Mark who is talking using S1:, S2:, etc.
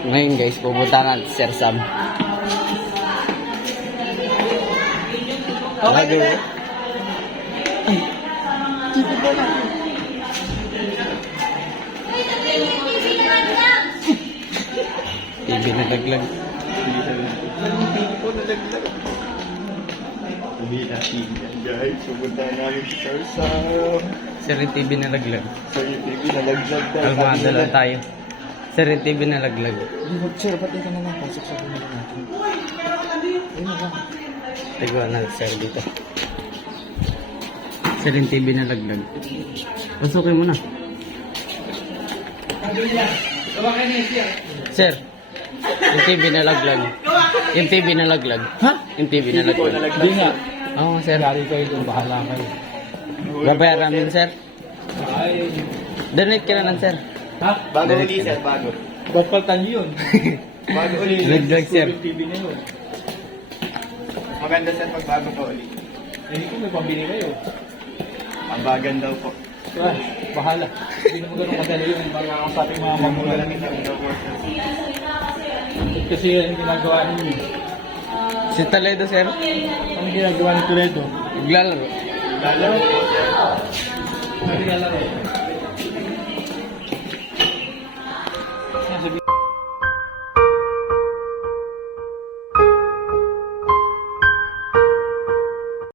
S1: Ngayon guys, pupunta natin si Sir Sam.
S2: Okay na.
S1: TV nalaglag.
S2: Guys, pupunta namin si Sir Sam.
S1: Sir, yung TV nalaglag.
S2: So yung TV nalaglag daw.
S1: Kalmado lang tayo. Sir, yung TV nalaglag.
S2: Sir, pati ka na lang. Pasok sa pinag natin. Ayun na lang.
S1: Tigwa na sir dito. Sir, yung TV nalaglag. Pasukin mo na. Sir, yung TV nalaglag. Yung TV nalaglag.
S2: Ha?
S1: Yung TV nalaglag.
S2: Hindi nga.
S1: Oo, sir.
S2: Lari kayo doon. Bahala kayo.
S1: Babayaran namin, sir. Donate ka na lang, sir.
S2: Ha?
S3: Bago
S1: Direct
S3: uli,
S1: ka
S3: sir, bago.
S2: Ba't paltan nyo yun?
S3: Bago uli.
S1: Nalaglag, sir.
S2: TV na yun.
S3: Maganda, sir, pag bago pa uli.
S2: Hindi ko may pambili kayo.
S3: Ambagan daw po.
S2: Diba? Bahala. Hindi naman ganun kadali yun. Baga ako sa ating mga mamulang.
S3: Malamig na daw po, sir.
S2: Kasi yan yung ginagawa ninyo.
S1: Si Toledo, sir.
S2: Ano ginagawa ni Toledo?
S1: Naglalaro.
S3: Lalaro po, sir.
S2: Ano ginagawa?